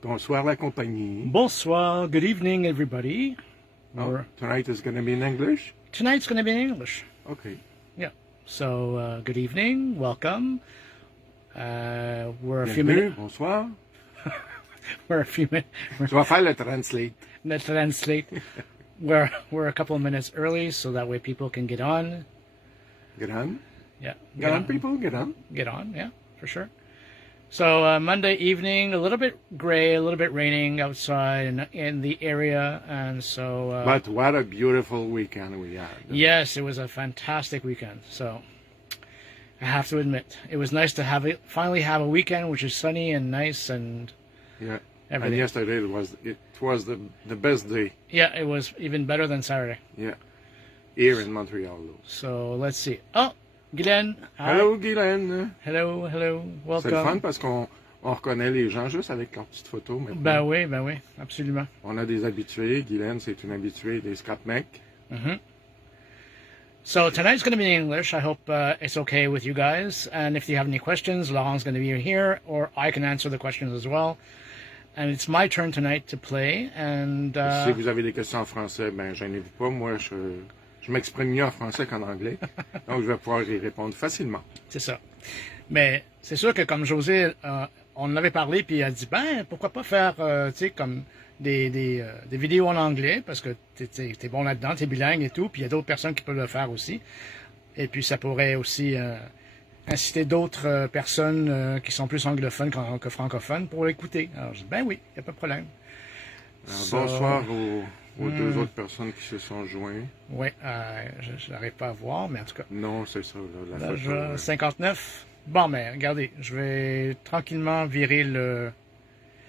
Bonsoir la compagnie. Bonsoir, good evening, everybody. Tonight is going to be in English? Tonight's going to be in English. Okay. Yeah. So, good evening, welcome. We're a few Bienvenue, minutes. bonsoir. We're a few minutes. Tu vas faire le translate. Let's translate. We're a couple of minutes early, so that way people can get on. Get on? Yeah. Get on, people, get on. Get on, yeah, for sure. So Monday evening, a little bit gray, a little bit raining outside in the area, and so. But what a beautiful weekend we had. Yes, it was a fantastic weekend. So I have to admit, it was nice to finally have a weekend which is sunny and nice and. Yeah. Everything. And yesterday it was the best day. Yeah, it was even better than Saturday. Yeah. Here in Montreal. So let's see. Oh, Guylaine. Hello, Guylaine. Hello, welcome. C'est le fun parce qu'on reconnaît les gens juste avec leur petite photo maintenant. Ben oui, absolument. On a des habitués. Guylaine, c'est une habituée des Scrap Mec. Mm-hmm. So tonight's going to be in English. I hope it's okay with you guys. And if you have any questions, Laurent's going to be here, or I can answer the questions as well. And it's my turn tonight to play. And si vous avez des questions en français, ben gênez-vous pas. Moi, je m'exprime mieux en français qu'en anglais. Donc, je vais pouvoir y répondre facilement. C'est ça. Mais c'est sûr que comme José, on en avait parlé, puis elle a dit, ben, pourquoi pas faire, tu sais, comme des vidéos en anglais, parce que t'es bon là-dedans, t'es bilingue et tout, puis il y a d'autres personnes qui peuvent le faire aussi. Et puis ça pourrait aussi inciter d'autres personnes qui sont plus anglophones que francophones pour l'écouter. Alors je dis, ben oui, il n'y a pas de problème. Bonsoir aux deux autres personnes qui se sont joints. Oui, je n'arrive pas à voir, mais en tout cas. Non, c'est ça, la photo. 59. Bon, mais regardez, je vais tranquillement virer le...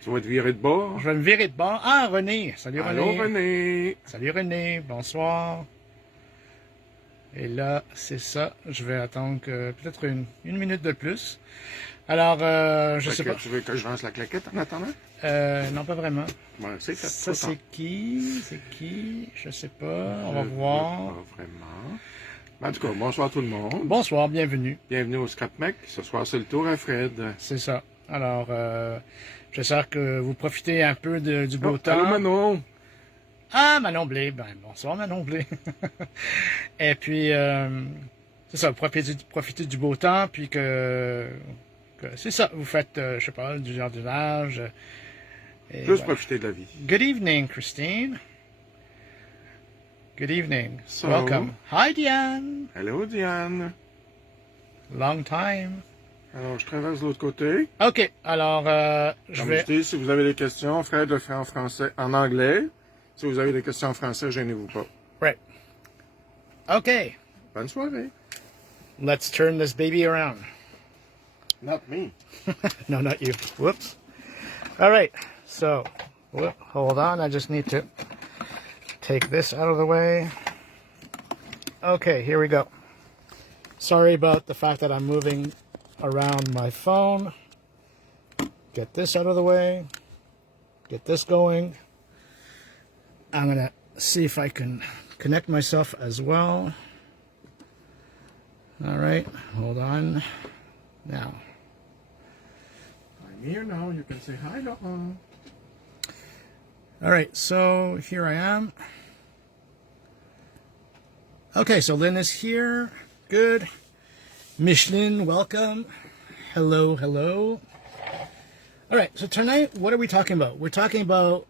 Tu vas te virer de bord? Je vais me virer de bord. Ah, René! Salut René! Allô, René! Salut René, bonsoir. Et là, c'est ça. Je vais attendre peut-être une minute de plus. Alors, je sais pas. Tu veux que je lance la claquette en attendant? Non, pas vraiment. Ouais, c'est fait. Ça, c'est qui? C'est qui? Je sais pas. On va voir. Pas vraiment. En tout cas, bonsoir tout le monde. Bonsoir, bienvenue. Bienvenue au Scrap Mec. Ce soir, c'est le tour à Fred. C'est ça. Alors, j'espère que vous profitez un peu du beau temps. Allô, Manon! Ah, Manon Blé. Ben, bonsoir, Manon Blé. Et puis, c'est ça, profitez du beau temps, puis que c'est ça, vous faites, je sais pas, du jardinage. Juste profiter de la vie. Good evening, Christine. Good evening. So, welcome. Hi, Diane. Hello, Diane. Long time. Alors, je traverse de l'autre côté. OK, alors, je vais... Je dis, si vous avez des questions, Fred le fait en français, en anglais. Si vous avez des questions en français, gênez-vous pas. Right. OK. Bonne soirée. Let's turn this baby around. Not me. No, not you. Whoops. All right. So, hold on. I just need to take this out of the way. Okay, here we go. Sorry about the fact that I'm moving around my phone. Get this out of the way. Get this going. I'm going to see if I can connect myself as well. All right, hold on. Now. I'm here now. You can say hi, Laurent. All right, so here I am. Okay, so Lynn is here. Good. Micheline, welcome. Hello, hello. All right, so tonight, what are we talking about? We're talking about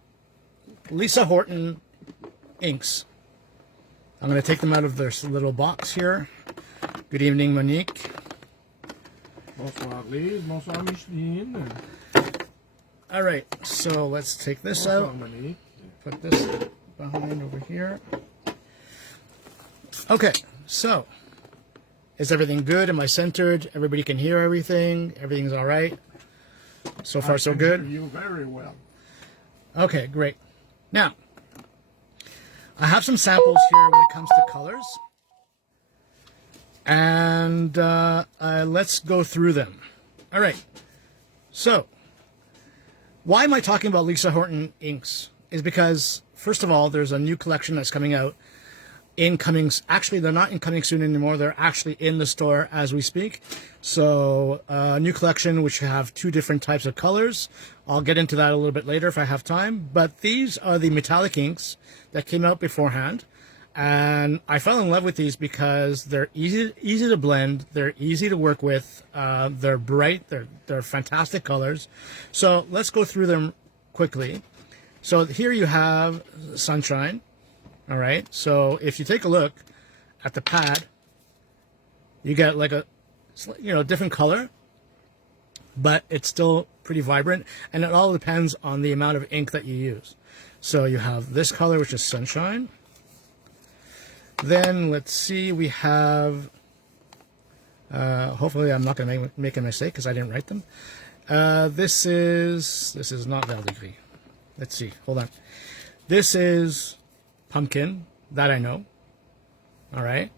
Lisa Horton inks. I'm going to take them out of this little box here. Good evening, Monique. Bonsoir, Lise. Bonsoir, Micheline. All right, so let's take this Bonsoir, out. Monique. Put this behind over here. Okay, so is everything good? Am I centered? Everybody can hear everything? Everything's all right? So far, so good? I can hear you very well. Okay, great. Now, I have some samples here when it comes to colors. And let's go through them. All right. So, why am I talking about Lisa Horton inks? Is because, first of all, there's a new collection that's coming out incoming. Actually, they're not incoming soon anymore. They're actually in the store as we speak. So a new collection which have 2 different types of colors. I'll get into that a little bit later if I have time. But these are the metallic inks that came out beforehand. And I fell in love with these because they're easy to blend. They're easy to work with. They're bright. They're fantastic colors. So let's go through them quickly. So here you have Sunshine. All right. So if you take a look at the pad, you get like a different color, but it's still pretty vibrant. And it all depends on the amount of ink that you use. So you have this color, which is Sunshine. Then let's see, we have, hopefully I'm not going to make a mistake because I didn't write them. This is not Val de Gris. Let's see, hold on. This is Pumpkin, that I know. All right.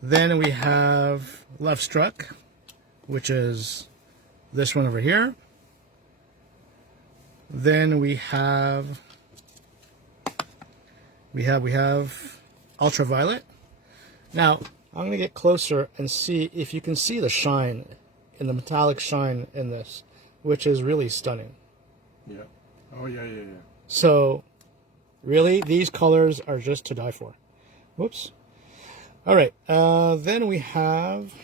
Then we have Love Struck, which is this one over here. Then we have Ultraviolet. Now, I'm going to get closer and see if you can see the shine, in the metallic shine in this, which is really stunning. Yeah. Oh, yeah. So, really, these colors are just to die for. Whoops. All right. Then we have,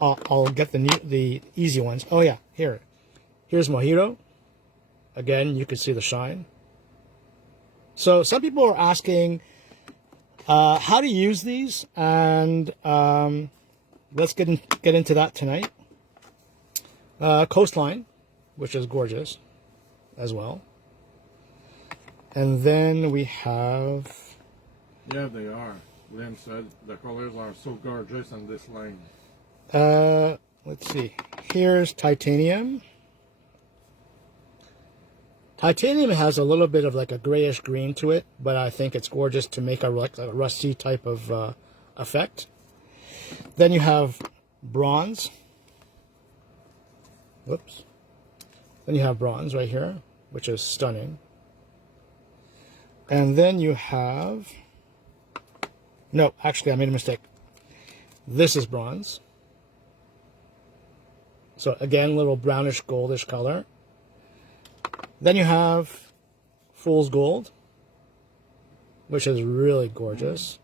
I'll get the easy ones. Oh, yeah. Here's Mojito. Again, you can see the shine. So, some people are asking, how to use these, and let's get into that tonight. Coastline, which is gorgeous as well. And then we have... Yeah, they are. Lynn said the colors are so gorgeous on this line. Let's see. Here's Titanium. Titanium has a little bit of like a grayish green to it, but I think it's gorgeous to make a rusty type of effect. Then you have Bronze. Whoops. Then you have Bronze right here, which is stunning. And then you have... No, actually I made a mistake. This is Bronze. So again, little brownish goldish color. Then you have Fool's Gold, which is really gorgeous.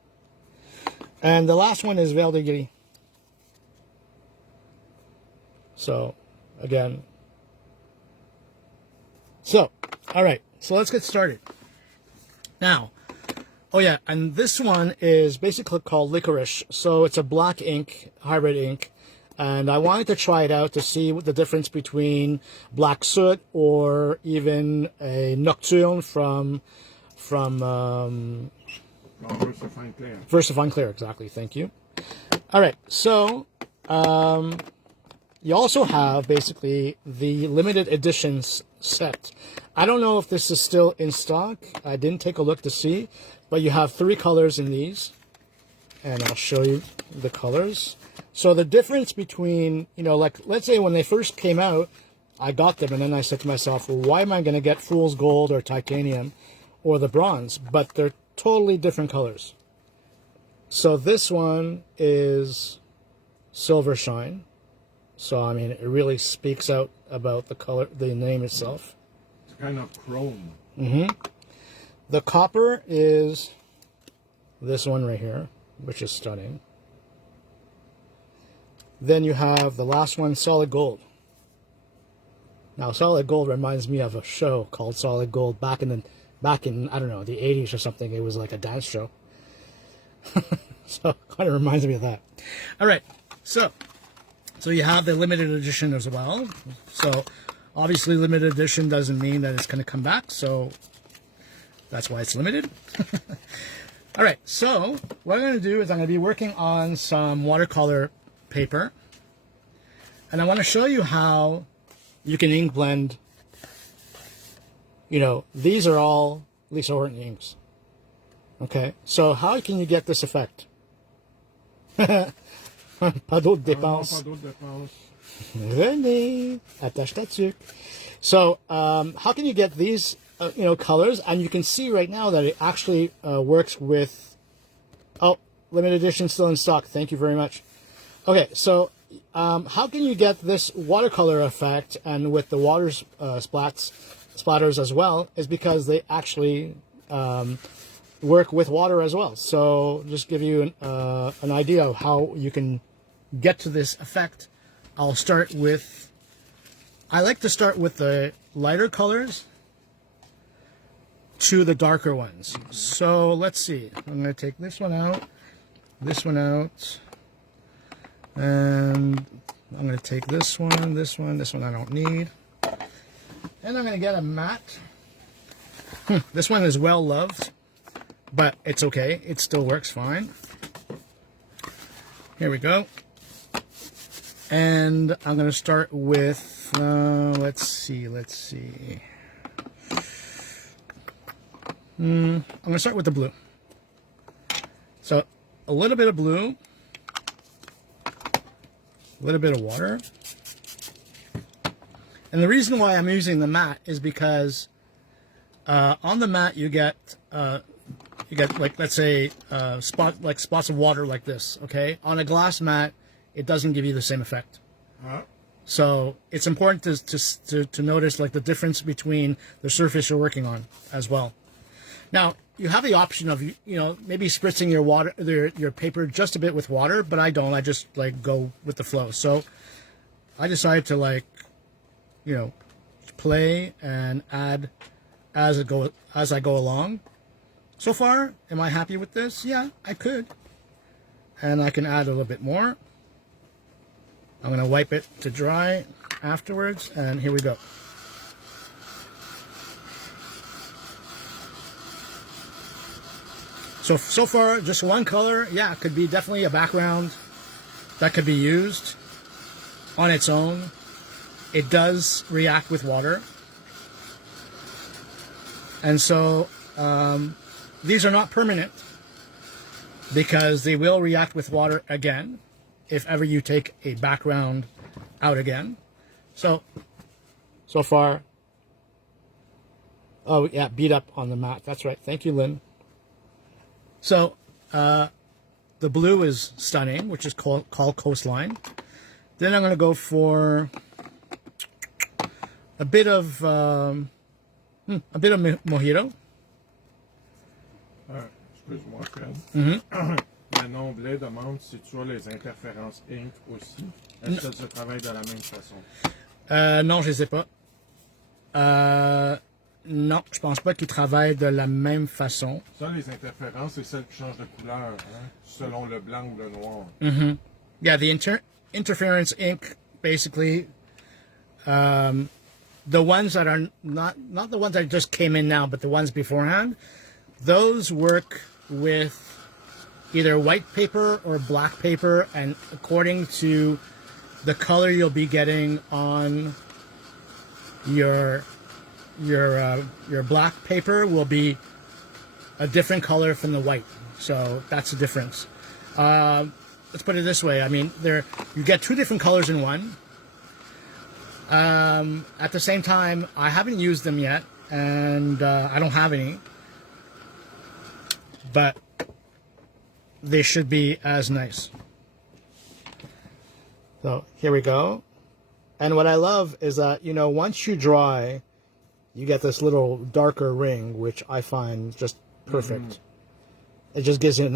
And the last one is Val de Gris. So, again. So, all right. So let's get started. Now, oh yeah, and this one is basically called Licorice. So it's a black ink, hybrid ink. And I wanted to try it out to see what the difference between Black Soot or even a Nocturne from Versafine Clear. Versafine Clear, exactly. Thank you. All right, so you also have basically the limited editions set. I don't know if this is still in stock. I didn't take a look to see, but you have 3 colors in these, and I'll show you the colors. So the difference between, like, let's say when they first came out, I got them, and then I said to myself, well, why am I going to get Fool's Gold or Titanium or the Bronze? But they're totally different colors. So this one is Silver Shine. So, I mean, it really speaks out about the color, the name itself. It's kind of chrome. Mm-hmm. The Copper is this one right here, which is stunning. Then you have the last one, Solid Gold. Now, Solid Gold reminds me of a show called Solid Gold back in I don't know, the 80s or something. It was like a dance show. So, kind of reminds me of that. All right, so you have the limited edition as well. So, obviously, limited edition doesn't mean that it's going to come back. So, that's why it's limited. All right, so what I'm going to do is I'm going to be working on some watercolor paper, and I want to show you how you can ink blend. These are all Lisa Horton inks. Okay, so how can you get this effect? Pas d'autres dépenses. Venez, attache ta tuque. So, how can you get these, colors? And you can see right now that it actually works with Oh, limited edition still in stock. Thank you very much. Okay, so how can you get this watercolor effect and with the water splatters as well is because they actually work with water as well. So just give you an idea of how you can get to this effect. I'll start with, I like to start with the lighter colors to the darker ones. So let's see. I'm going to take this one out, and I'm going to take this one I don't need. And I'm going to get a matte. This one is well loved, but it's okay. It still works fine. Here we go. And I'm going to start with, let's see. I'm going to start with the blue. So a little bit of blue, a little bit of water. And the reason why I'm using the matte is because on the matte you get like, let's say spots of water like this. Okay, on a glass matte it doesn't give you the same effect. So it's important to notice like the difference between the surface you're working on as well. Now you have the option of maybe spritzing your paper just a bit with water, but I don't. I just like go with the flow. So I decided to play and add as I go along. So far, am I happy with this? Yeah, I could. And I can add a little bit more. I'm going to wipe it to dry afterwards, and here we go. So far, just one color. Yeah, it could be definitely a background that could be used on its own. It does react with water. And so these are not permanent because they will react with water again if ever you take a background out again. So far, oh yeah, beat up on the mat. That's right. Thank you, Lynn. So the blue is stunning, which is called Coastline. Then I'm going to go for a bit of Mojito. Excuse-moi, Fred. Manon Blais demande si tu as les interférences ink aussi. Est-ce que ça travaille de la même façon? Non, je les ai pas. Non, je pense pas qu'ils travaillent de la même façon. Ça, les interférences, c'est celles qui changent de couleur, selon le blanc ou le noir. Yeah, the interference ink, basically, the ones that are not the ones that just came in now, but the ones beforehand, those work with either white paper or black paper, and according to the color you'll be getting on your black paper will be a different color from the white. So that's the difference. Let's put it this way. I mean, you get two different colors in one. At the same time, I haven't used them yet, and I don't have any. But they should be as nice. So here we go. And what I love is that, once you dry, you get this little darker ring, which I find just perfect. It just gives it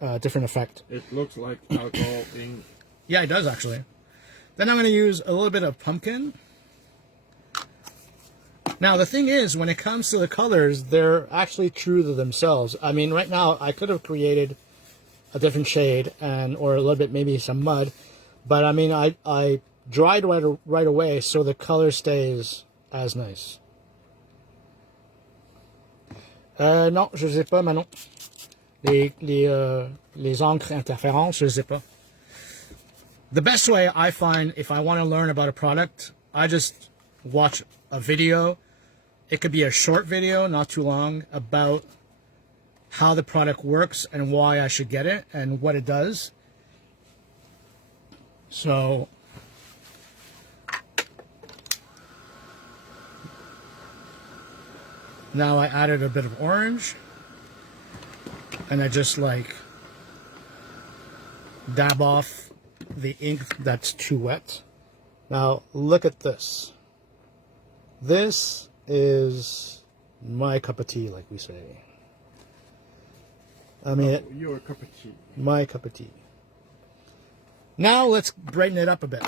a different effect. It looks like alcohol ink. Yeah, it does actually. Then I'm going to use a little bit of pumpkin. Now, the thing is, when it comes to the colors, they're actually true to themselves. I mean, right now, I could have created a different shade or a little bit, maybe some mud. But, I mean, I dried right away, so the color stays as nice. Non, je les ai pas, Manon. Les encres interférences, je les ai pas. The best way I find, if I want to learn about a product, I just watch a video. It could be a short video, not too long, about how the product works and why I should get it and what it does. So now I added a bit of orange, and I just dab off the ink that's too wet. Now look at this. This is my cup of tea, like we say. I mean, your cup of tea. My cup of tea. Now let's brighten it up a bit.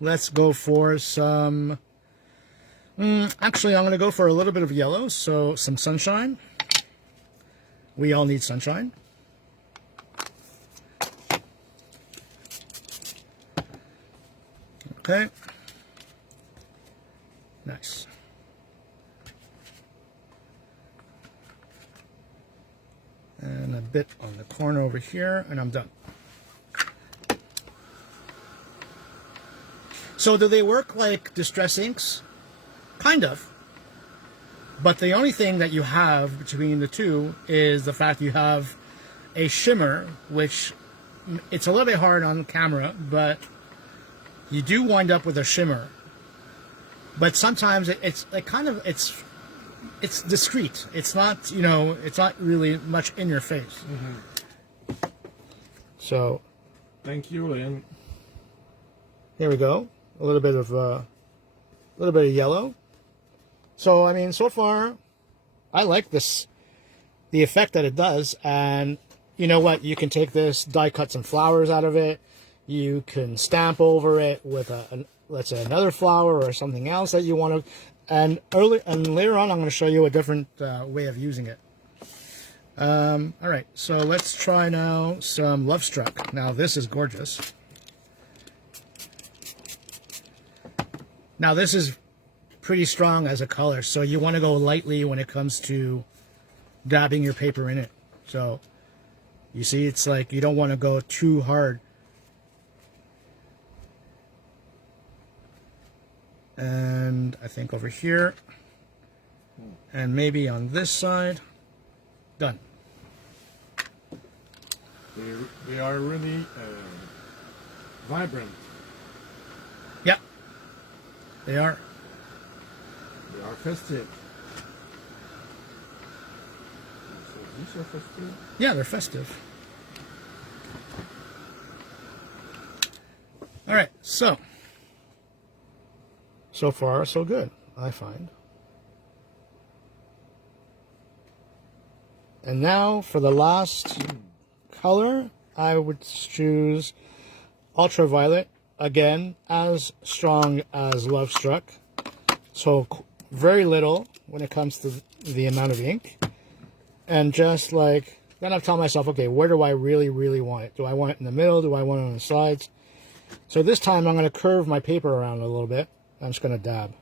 Let's go for some... actually, I'm going to go for a little bit of yellow, so some sunshine. We all need sunshine. Okay. Nice. And a bit on the corner over here, and I'm done. So do they work like distress inks? Kind of. But the only thing that you have between the two is the fact you have a shimmer, which it's a little bit hard on camera, but you do wind up with a shimmer. But sometimes it's like kind of, it's discreet. It's not, you know, it's not really much in your face. Mm-hmm. So. Thank you, Lynn. Here we go. A little bit of yellow. So I mean, so far, I like this, the effect that it does. And you know what? You can take this, die cut some flowers out of it. You can stamp over it with let's say another flower or something else that you want to. And later on, I'm going to show you a different way of using it. All right, so let's try now some Love Struck. Now this is gorgeous. Now this is pretty strong as a color, so you want to go lightly when it comes to dabbing your paper in it. So you see, it's like you don't want to go too hard. And I think over here, and maybe on this side, done. They are really vibrant. Yeah, they are. They are festive. So these are festive? Yeah, they're festive. All right, so far, so good, I find. And now for the last color, I would choose Ultraviolet. Again, as strong as Love Struck. So very little when it comes to the amount of ink. And just like, then I've told myself, okay, where do I really, really want it? Do I want it in the middle? Do I want it on the sides? So this time I'm going to curve my paper around a little bit. I'm just going to dab.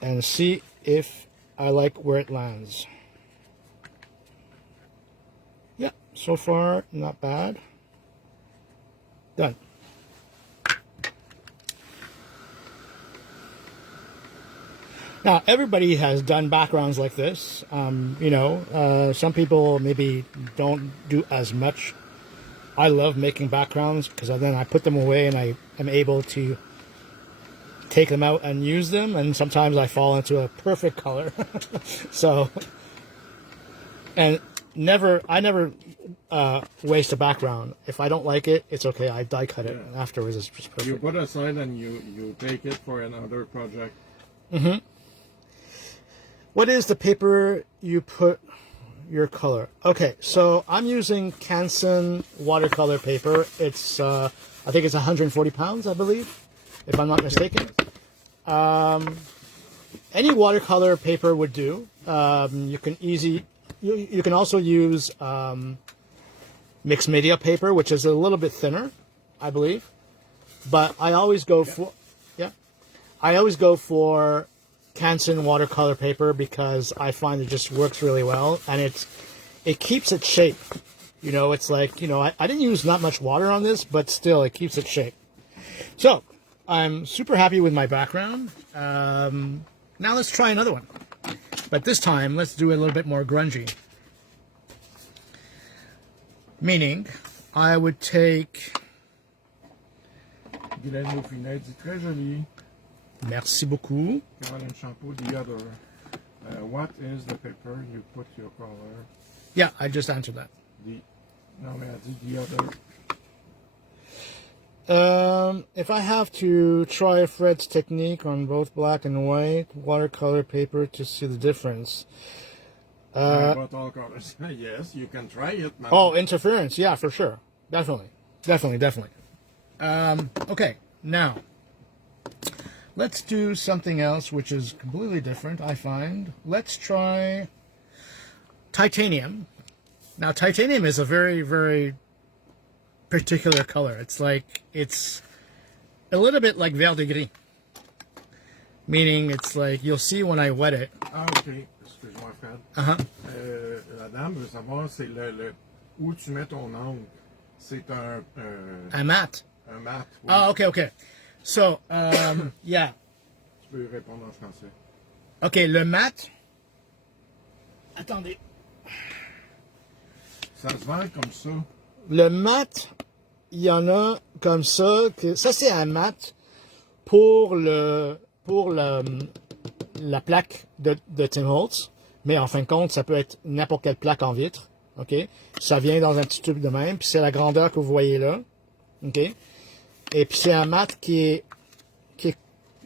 And see if I like where it lands. Yeah, so far, not bad. Done. Now, everybody has done backgrounds like this. You know, some people maybe don't do as much. I love making backgrounds because then I put them away and I am able to take them out and use them. And sometimes I fall into a perfect color. So, and I never waste a background. If I don't like it, it's okay. I die cut it. Yeah. And afterwards, it's just perfect. You put it aside and you take it for another project. Mm-hmm. What is the paper you put your color? Okay, so I'm using Canson watercolor paper. It's I think it's 140 pounds, I believe, if I'm not mistaken. Any watercolor paper would do. You can also use mixed media paper, which is a little bit thinner, I believe. But I always go for Canson watercolor paper because I find it just works really well, and it keeps its shape. You know, it's like, you know, I didn't use not much water on this, but still it keeps its shape. So I'm super happy with my background. Now let's try another one, but this time let's do it a little bit more grungy. Meaning, I would take. Très joli. Merci beaucoup. Caroline Shampoo, the other. What is the paper you put your color? Yeah, I just answered that. Non, mais elle dit the other. If I have to try Fred's technique on both black and white watercolor paper to see the difference. But all colors. Yes, you can try it. Man. Oh, interference. Yeah, for sure. Definitely. Okay, now let's do something else which is completely different, I find. Let's try titanium. Now, titanium is a very, very particular color. It's a little bit like vert de gris. Meaning, it's like, you'll see when I wet it. Ah, ok. Excuse-moi, Fred. La dame veut savoir, c'est où tu mets ton ongle. C'est un mat. Un mat, oui. Ah, okay. So, yeah. Tu peux répondre en français. Ok, le mat. Attendez. Ça se vend comme ça. Le mat, il y en a comme ça. Ça, c'est un mat pour la plaque de Tim Holtz. Mais en fin de compte, ça peut être n'importe quelle plaque en vitre. OK? Ça vient dans un petit tube de même. Puis c'est la grandeur que vous voyez là. OK? Et puis c'est un mat qui est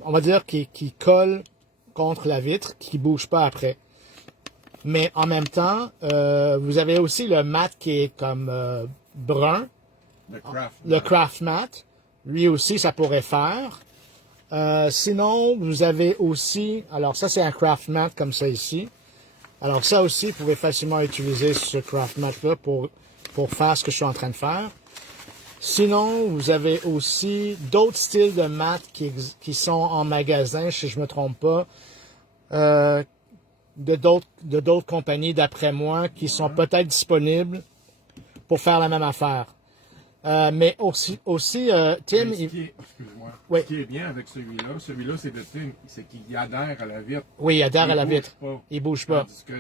on va dire, qui colle contre la vitre, qui bouge pas après. Mais en même temps, vous avez aussi le mat qui est comme brun. Le craft mat. Lui aussi, ça pourrait faire. Sinon, vous avez aussi... Alors ça, c'est un craft mat comme ça ici. Alors ça aussi, vous pouvez facilement utiliser ce craft mat-là pour faire ce que je suis en train de faire. Sinon, vous avez aussi d'autres styles de mat qui sont en magasin, si je ne me trompe pas, de d'autres compagnies, d'après moi, qui sont peut-être disponibles pour faire la même affaire. Mais aussi Tim... Excuse-moi. Oui. Ce qui est bien avec celui-là c'est de Tim, c'est qu'il adhère à la vitre. Oui, il adhère à la vitre. Il bouge pas. Tandis que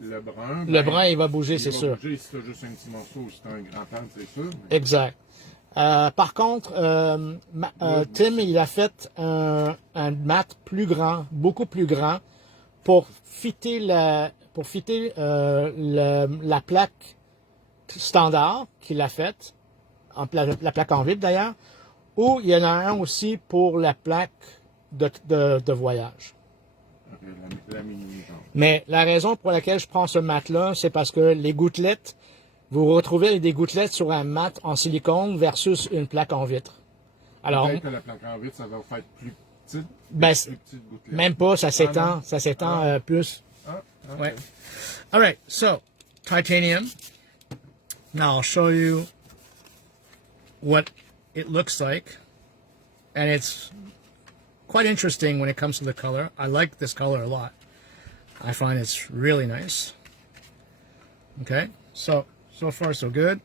le brun... Le brun, il va bouger, c'est sûr. Il va bouger si tu as juste un petit morceau ou si tu as un grand pan, c'est sûr. Mais... Exact. Par contre, Tim, il a fait un mat plus grand, beaucoup plus grand, pour fitter la plaque standard qu'il a faite, la plaque en vitre d'ailleurs, ou il y en a un aussi pour la plaque de voyage. Okay, la mini. Mais la raison pour laquelle je prends ce mat-là, c'est parce que les gouttelettes, vous retrouvez des gouttelettes sur un mat en silicone versus une plaque en vitre. Alors, peut-être que la plaque en vitre, ça va faire plus petite. Ben, plus petite gouttelette. même pas, ça s'étend, plus. Okay. Ouais. All right, so titanium. Now I'll show you what it looks like, and it's quite interesting when it comes to the color. I like this color a lot. I find it's really nice. Okay, so far so good.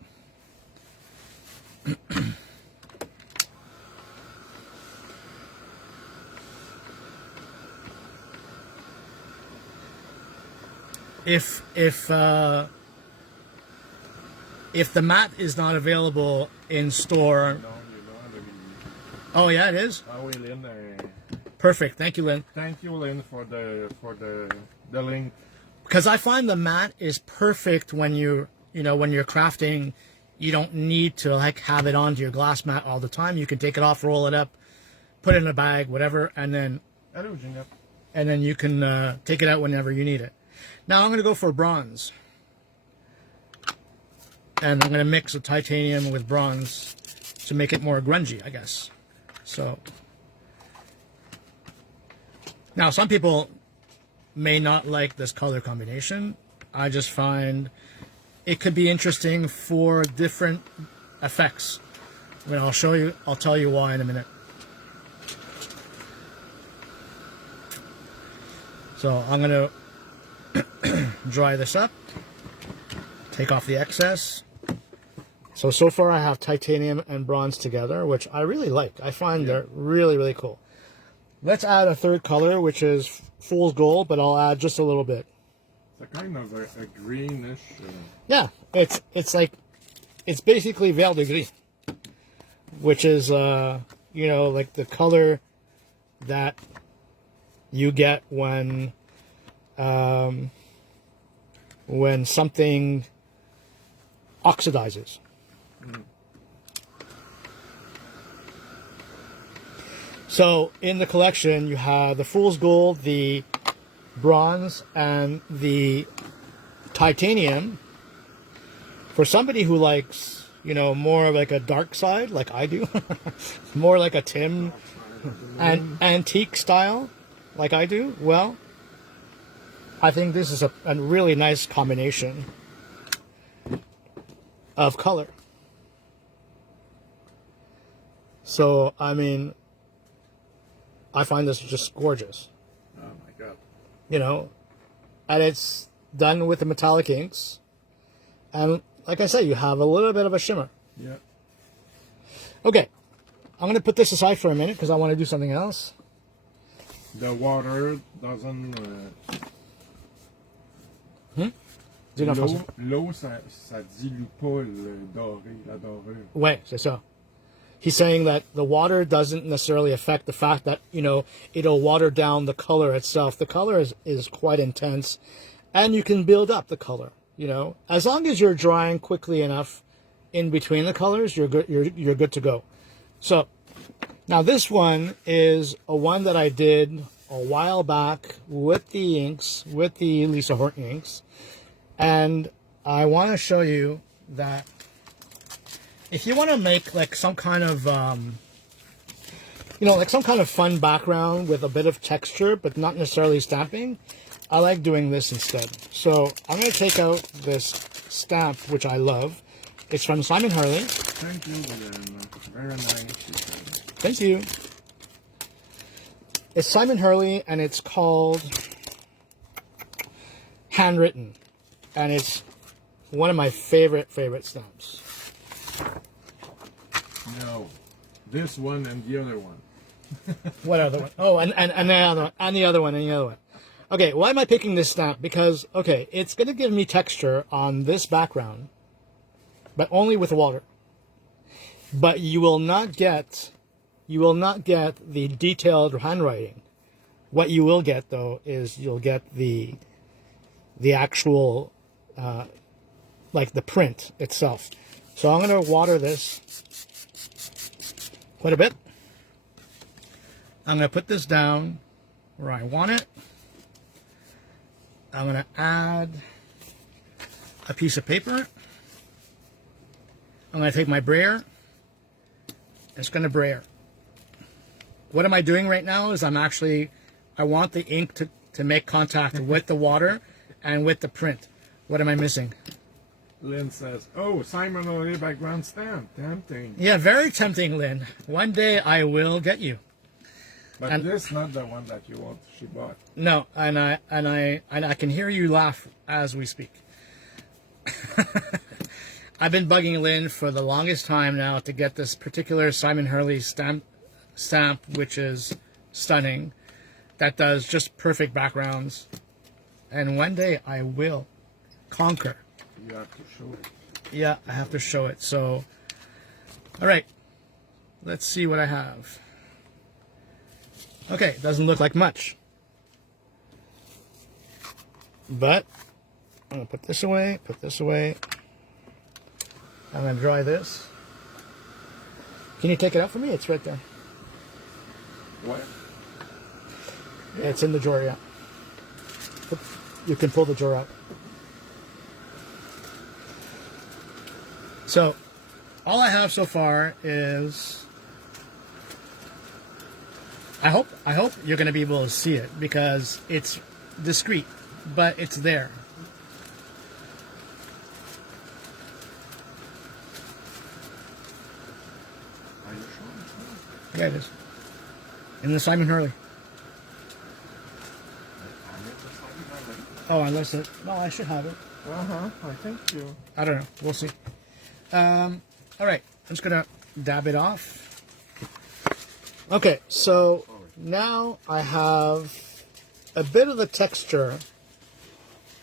If the mat is not available in store. Oh yeah, it is. Ah oui, Lynn. Perfect. Thank you, Lynn. Thank you, Lynn, for the link. Because I find the mat is perfect when you're crafting. You don't need to have it onto your glass mat all the time. You can take it off, roll it up, put it in a bag, whatever, and then you can take it out whenever you need it. Now I'm going to go for bronze. And I'm going to mix the titanium with bronze to make it more grungy, I guess. So, now some people may not like this color combination. I just find it could be interesting for different effects. I mean, I'll tell you why in a minute. So I'm going to dry this up, take off the excess. So far I have titanium and bronze together, which I really like. I find they're really, really cool. Let's add a third color, which is fool's gold, but I'll add just a little bit. It's kind of a greenish... Yeah, it's basically vert de gris, which is, like the color that you get when... when something oxidizes. So in the collection, you have the fool's gold, the bronze, and the titanium. For somebody who likes, you know, more of like a dark side, like I do, more like a Tim and antique style, like I do, well, I think this is a really nice combination of color. So, I mean, I find this just gorgeous. Oh my God. You know, and it's done with the metallic inks. And like I say, you have a little bit of a shimmer. Yeah. Okay, I'm going to put this aside for a minute because I want to do something else. The water doesn't... Dis-le en français. L'eau, ça dilue pas le doré, la dorure. Ouais, c'est ça. He's saying that the water doesn't necessarily affect the fact that, you know, it'll water down the color itself. The color is quite intense, and you can build up the color, you know. As long as you're drying quickly enough in between the colors, you're good, you're good to go. So, now this one is a one that I did a while back with the inks, with the Lisa Horton inks. And I want to show you that if you want to make like some kind of, you know, like some kind of fun background with a bit of texture, but not necessarily stamping, I like doing this instead. So I'm going to take out this stamp, which I love. It's from Simon Hurley. Thank you, very nice. Thank you. It's Simon Hurley, and it's called Handwritten. And it's one of my favorite stamps. No, this one and the other one. What other one? Oh, and the other one, and the other one, and the other one. Okay, why am I picking this stamp? Because, okay, it's going to give me texture on this background, but only with water. But you will not get the detailed handwriting. What you will get, though, is you'll get the actual, like the print itself. So I'm going to water this quite a bit. I'm going to put this down where I want it. I'm going to add a piece of paper. I'm going to take my brayer. It's going to brayer. What am I doing right now is I want the ink to make contact with the water and with the print. What am I missing? Lynn says, oh, Simon Hurley background stamp. Tempting. Yeah, very tempting, Lynn. One day I will get you. But this is not the one that she bought. No, and I can hear you laugh as we speak. I've been bugging Lynn for the longest time now to get this particular Simon Hurley stamp, which is stunning, that does just perfect backgrounds. And one day I will conquer. You have to show it. Yeah, I have to show it. So, all right, let's see what I have. Okay, doesn't look like much. But I'm going to put this away, I'm going to dry this. Can you take it out for me? It's right there. What? Yeah, it's in the drawer, yeah. You can pull the drawer out. So, all I have so far is... I hope you're going to be able to see it because it's discreet, but it's there. Are you sure? Yeah, it is. In the Simon Hurley. Oh, unless it... No, I should have it. I think you... I don't know. We'll see. All right. I'm just going to dab it off. Okay, so now I have a bit of the texture.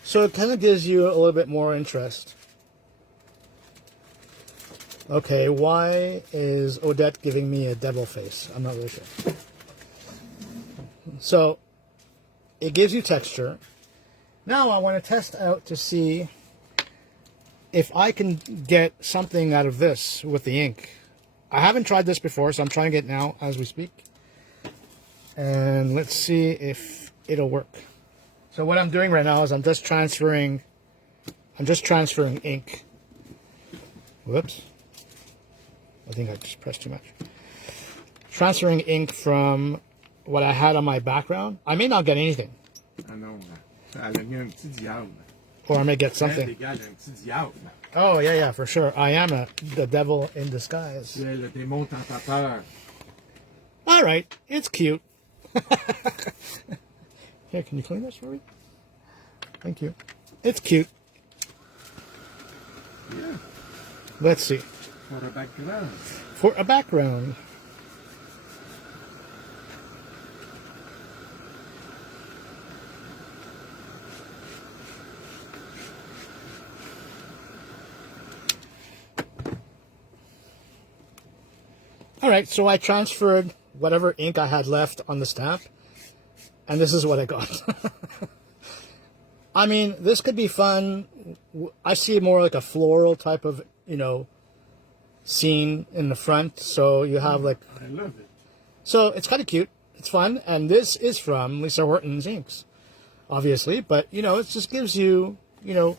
So it kind of gives you a little bit more interest. Okay, why is Odette giving me a devil face? I'm not really sure. So it gives you texture. Now I want to test out to see if I can get something out of this with the ink. I haven't tried this before, so I'm trying it now as we speak. And let's see if it'll work. So what I'm doing right now is I'm just transferring ink. Whoops. I think I just pressed too much. Transferring ink from what I had on my background. I may not get anything. Ah non, elle a mis un petit diable. Or I may get something. Elle a un petit diable. Oh, yeah, for sure. I am the devil in disguise. Tu es le démon tentateur. All right, it's cute. Here, can you clean this for me? Thank you. It's cute. Yeah. Let's see. For a background. For a background. All right, so I transferred whatever ink I had left on the stamp, and this is what I got. I mean, this could be fun. I see it more like a floral type of, scene in the front. So you have like... I love it. So it's kind of cute. It's fun. And this is from Lisa Horton's inks, obviously. But, it just gives you,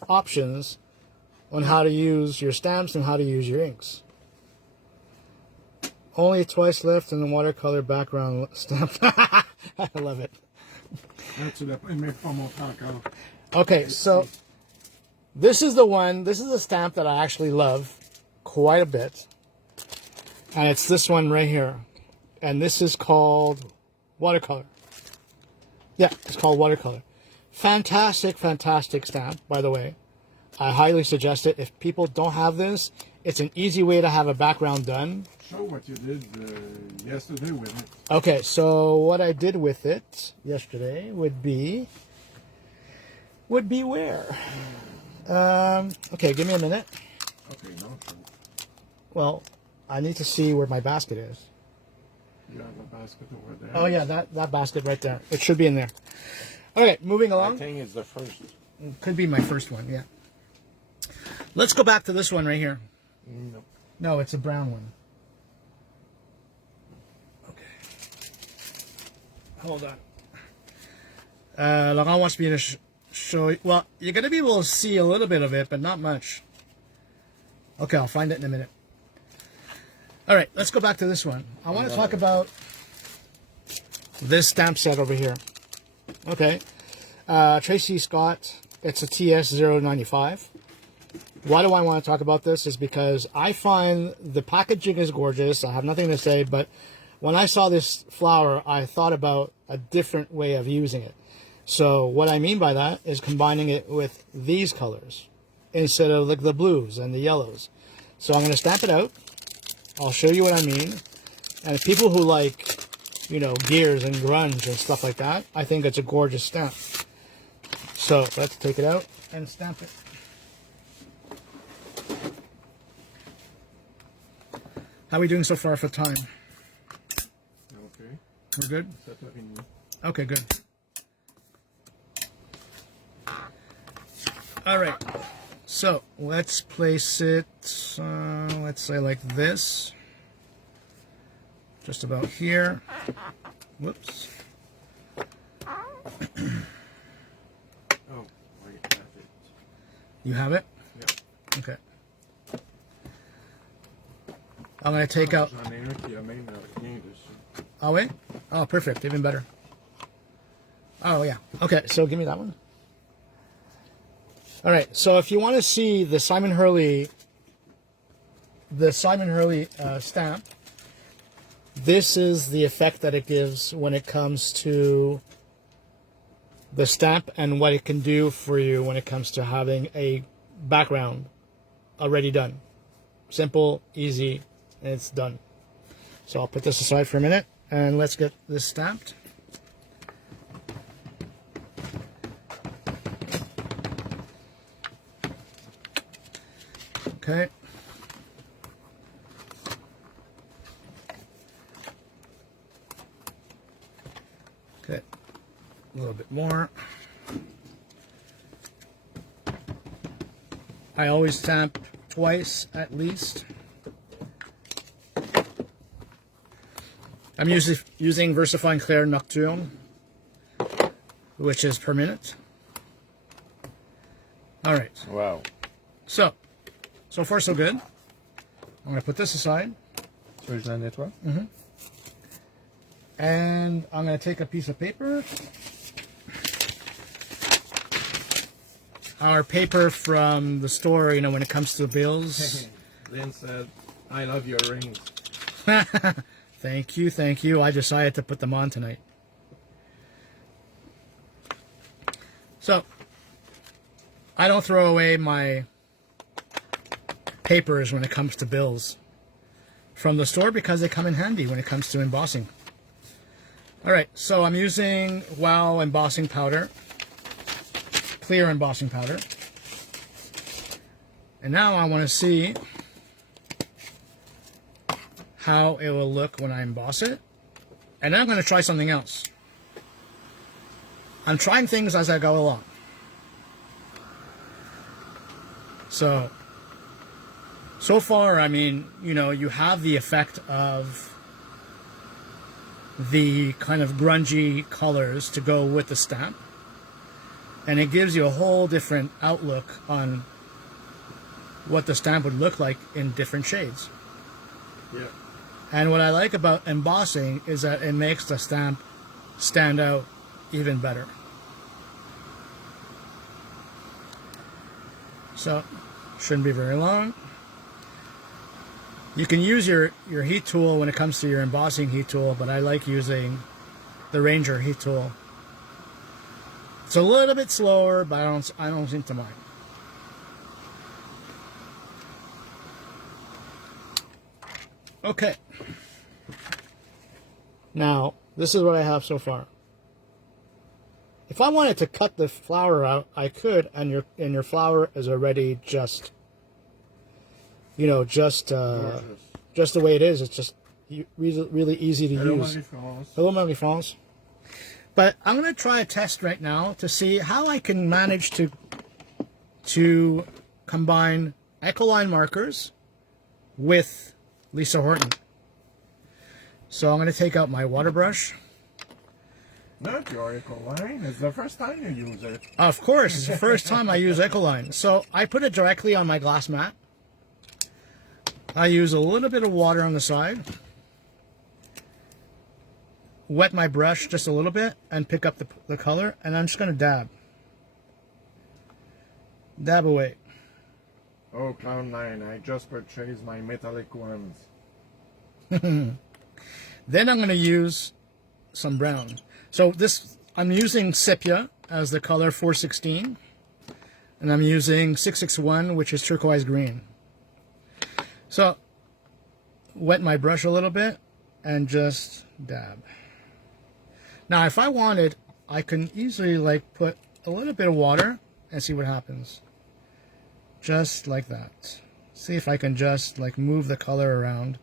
options on how to use your stamps and how to use your inks. Only twice left in the watercolor background stamp. I love it. Okay, so this is the stamp that I actually love quite a bit. And it's this one right here. And this is called watercolor. Yeah, it's called watercolor. Fantastic, fantastic stamp, by the way. I highly suggest it. If people don't have this, it's an easy way to have a background done. Show what you did yesterday with it. Okay, so what I did with it yesterday would be where? Okay, give me a minute. Okay, no. Well, I need to see where my basket is. You have a basket over there. Oh yeah, that basket right there. It should be in there. Okay, moving along. I think it's the first. Could be my first one, yeah. Let's go back to this one right here. No. No, it's a brown one. Okay. Hold on. Laurent wants me to show you. Well, you're going to be able to see a little bit of it, but not much. Okay, I'll find it in a minute. All right, let's go back to this one. I want to talk about this stamp set over here. Okay. Tracy Scott. It's a TS095. Why do I want to talk about this? Is because I find the packaging is gorgeous. I have nothing to say, but when I saw this flower, I thought about a different way of using it. So what I mean by that is combining it with these colors instead of like the blues and the yellows. So I'm going to stamp it out. I'll show you what I mean. And people who like, gears and grunge and stuff like that, I think it's a gorgeous stamp. So let's take it out and stamp it. How are we doing so far for time? Okay. We're good? Okay, good. All right. So let's place it, let's say like this. Just about here. Whoops. Oh, I have it. You have it? Yeah. Okay. I'm going to take out... J'en ai un qui a même rien dessus. Oh, wait? Oh, perfect. Even better. Oh, yeah. Okay, so give me that one. All right, so if you want to see the Simon Hurley stamp, this is the effect that it gives when it comes to the stamp and what it can do for you when it comes to having a background already done. Simple, easy, and it's done. So I'll put this aside for a minute and let's get this stamped. Okay. Okay. A little bit more. I always stamp twice at least. I'm usually using VersaFine Clair Nocturne, which is per minute. All right. Wow. So far so good. I'm going to put this aside. Tu veux que je la nettoie? And I'm going to take a piece of paper. Our paper from the store, you know, when it comes to bills. Lynn said, I love your rings. Thank you, thank you. I decided to put them on tonight. So, I don't throw away my papers when it comes to bills from the store because they come in handy when it comes to embossing. All right, so I'm using Wow embossing powder, clear embossing powder. And now I want to see how it will look when I emboss it. And then I'm going to try something else. I'm trying things as I go along. So far, I mean, you know, you have the effect of the kind of grungy colors to go with the stamp. And it gives you a whole different outlook on what the stamp would look like in different shades. Yeah. And what I like about embossing is that it makes the stamp stand out even better. So, shouldn't be very long. You can use your heat tool when it comes to your embossing heat tool, but I like using the Ranger heat tool. It's a little bit slower, but I don't seem to mind. Okay. Now, this is what I have so far. If I wanted to cut the flower out, I could, and your flower is already just, you know, just the way it is. It's just really easy to use. Hello, Marie France. But I'm going to try a test right now to see how I can manage to combine Ecoline markers with Lisa Horton. So I'm going to take out my water brush. Not your Ecoline. It's the first time you use it. Of course, it's the first time I use Ecoline. So I put it directly on my glass mat. I use a little bit of water on the side. Wet my brush just a little bit and pick up the color. And I'm just going to dab. Dab away. Oh, Cloud9, I just purchased my metallic ones. Then I'm going to use some brown. So I'm using Sepia as the color 416. And I'm using 661, which is turquoise green. So, wet my brush a little bit and just dab. Now, if I wanted, I can easily like put a little bit of water and see what happens. Just like that. See if I can just like move the color around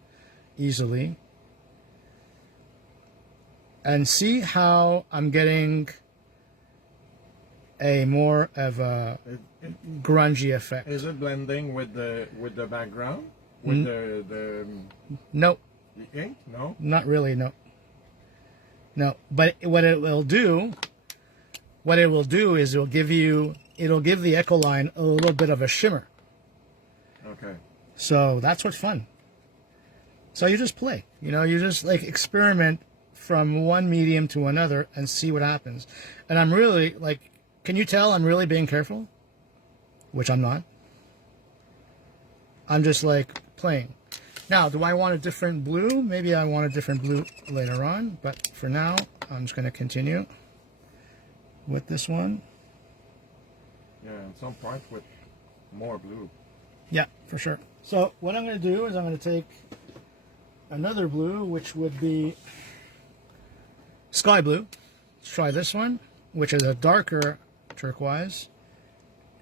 easily. And see how I'm getting a more of a grungy effect. Is it blending with the background? With the Nope. The ink? No? Not really, no. No. But what it will do is it'll give the Ecoline a little bit of a shimmer. Okay. So that's what's fun. So you just play. You know, you just like experiment from one medium to another and see what happens. And I'm really like, can you tell I'm really being careful? Which I'm not. I'm just like playing. Now, do I want a different blue? Maybe I want a different blue later on, but for now, I'm just going to continue with this one. Yeah, at some point with more blue. Yeah, for sure. So what I'm going to do is I'm going to take another blue, which would be sky blue. Let's try this one, which is a darker turquoise.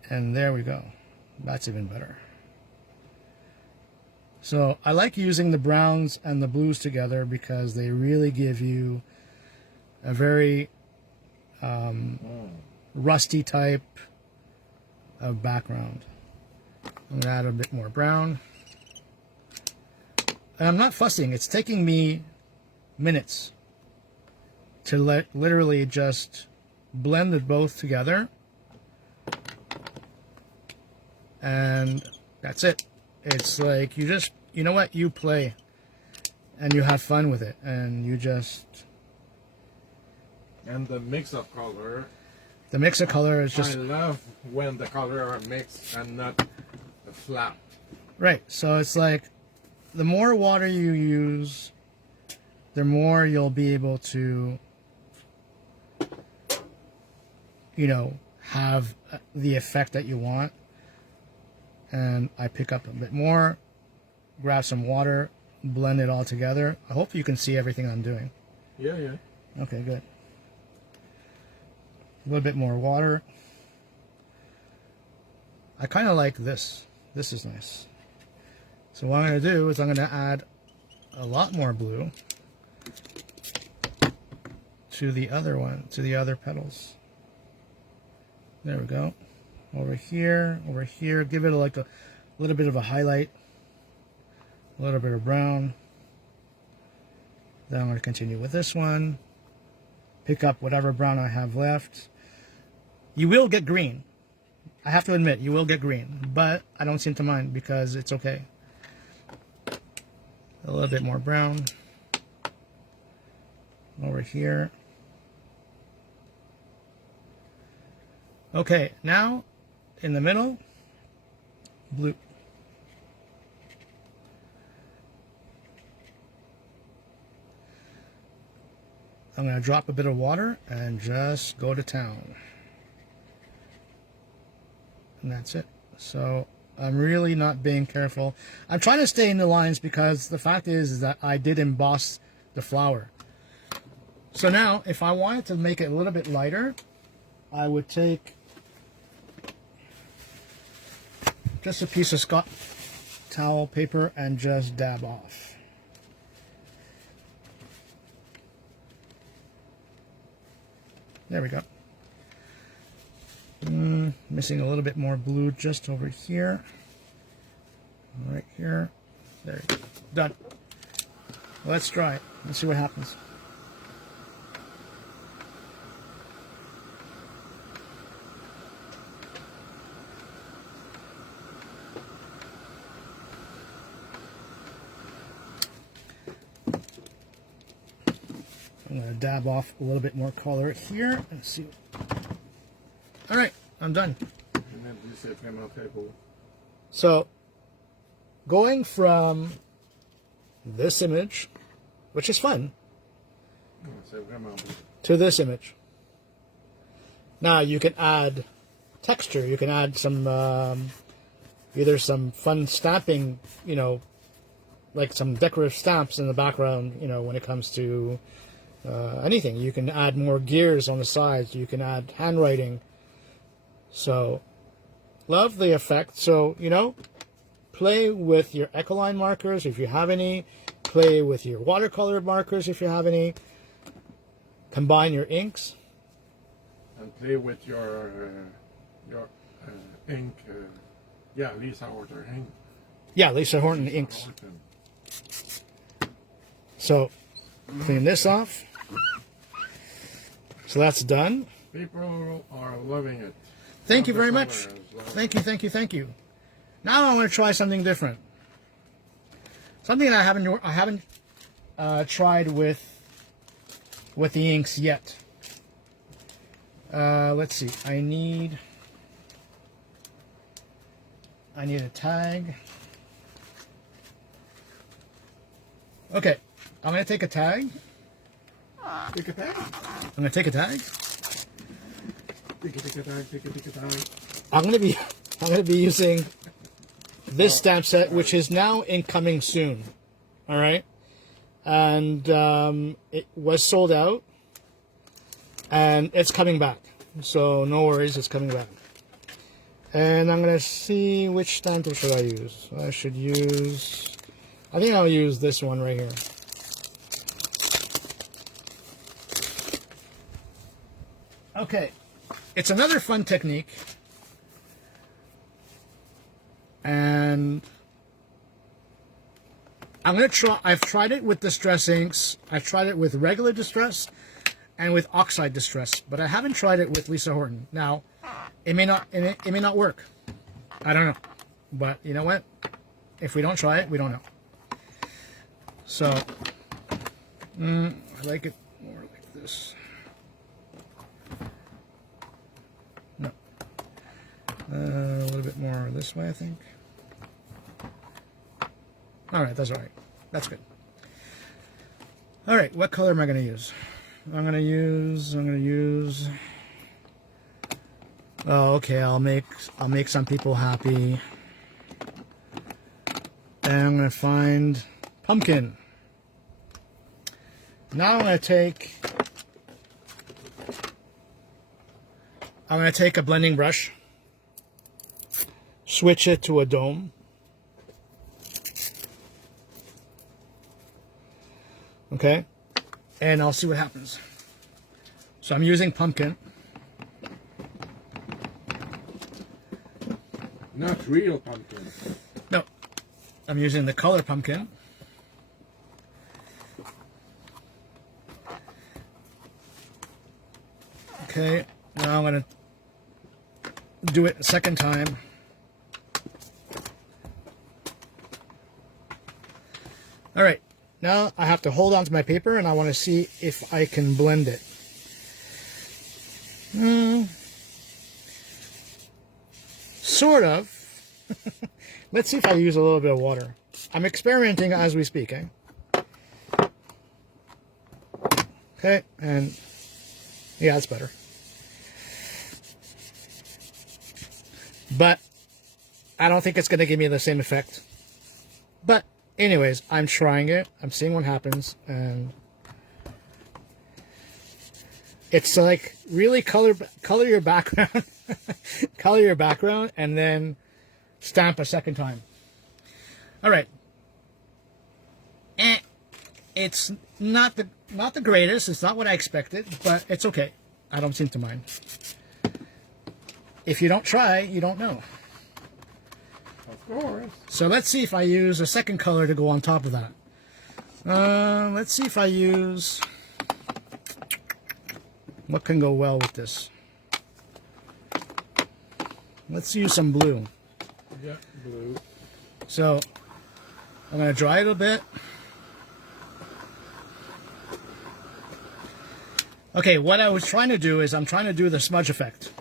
And there we go. That's even better. So I like using the browns and the blues together because they really give you a very rusty type of background. I'm gonna add a bit more brown. And I'm not fussing. It's taking me minutes to literally just blend it both together. And that's it. It's like you just, you know what, you play and you have fun with it and you just... And the mix of color. The mix of color is just... I love when the color are mixed and not flat. Right, so it's like the more water you use, the more you'll be able to, you know, have the effect that you want. And I pick up a bit more, grab some water, blend it all together. I hope you can see everything I'm doing. Yeah, yeah. Okay, good. A little bit more water. I kind of like this. This is nice. So what I'm going to do is I'm going to add a lot more blue to the other one, to the other petals. There we go. Over here, give it like a little bit of a highlight, a little bit of brown. Then I'm going to continue with this one. Pick up whatever brown I have left. You will get green. I have to admit, you will get green, but I don't seem to mind because it's okay. A little bit more brown over here. Okay, now in the middle, blue. I'm going to drop a bit of water and just go to town. And that's it. So I'm really not being careful. I'm trying to stay in the lines because the fact is that I did emboss the flower. So now, if I wanted to make it a little bit lighter, I would take just a piece of Scott towel paper and just dab off. There we go. Missing a little bit more blue just over here. Right here. There you go. Done. Let's try it. Let's see what happens. I'm going to dab off a little bit more color here and see. All right, I'm done. So, going from this image, which is fun, to this image. Now you can add texture. You can add some, either some fun stamping, you know, like some decorative stamps in the background, you know, when it comes to anything. You can add more gears on the sides. You can add handwriting. So, love the effect. So, you know, play with your Ecoline markers if you have any. Play with your watercolor markers if you have any. Combine your inks. And play with your ink. Yeah, Lisa Horton ink. Yeah, Lisa Horton inks. So, clean this off. So that's done. People are loving it. Thank you very much. Thank you, thank you, thank you. Now I want to try something different. Something that I haven't tried with the inks yet. Let's see. I need a tag. Okay, I'm gonna take a tag. Take a tag. I'm gonna take a tag. Take a tag. I'm gonna be using this stamp set, which is now incoming soon. All right, and it was sold out, and it's coming back. So no worries, it's coming back. And I'm gonna see which stamp should I use. I think I'll use this one right here. Okay, it's another fun technique. And and I'm gonna try. I've tried it with distress inks. I've tried it with regular distress and with oxide distress, but I haven't tried it with Lisa Horton. Now, it may not work. I don't know, but you know what? If we don't try it, we don't know. So, I like it more like this. No, a little bit more this way, I think. All right, that's all right. That's good. All right, what color am I going to use? I'm going to use. Oh, okay. I'll make some people happy. And I'm going to find pumpkin. Now I'm going to take a blending brush, switch it to a dome. Okay, and I'll see what happens. So I'm using pumpkin. Not real pumpkin. No, I'm using the color pumpkin. Okay, now I'm going to do it a second time. All right. Now I have to hold on to my paper and I want to see if I can blend it. Sort of. Let's see if I use a little bit of water. I'm experimenting as we speak, eh? Okay, and yeah, that's better. But I don't think it's going to give me the same effect. But anyways, I'm trying it. I'm seeing what happens, and it's like really color your background, color your background, and then stamp a second time. All right. It's not the greatest. It's not what I expected, but it's okay. I don't seem to mind. If you don't try, you don't know. Of course. So let's see if I use a second color to go on top of that. Let's see if I use... What can go well with this? Let's use some blue. Yeah, blue. So I'm going to dry it a bit. Okay, what I was trying to do is I'm trying to do the smudge effect.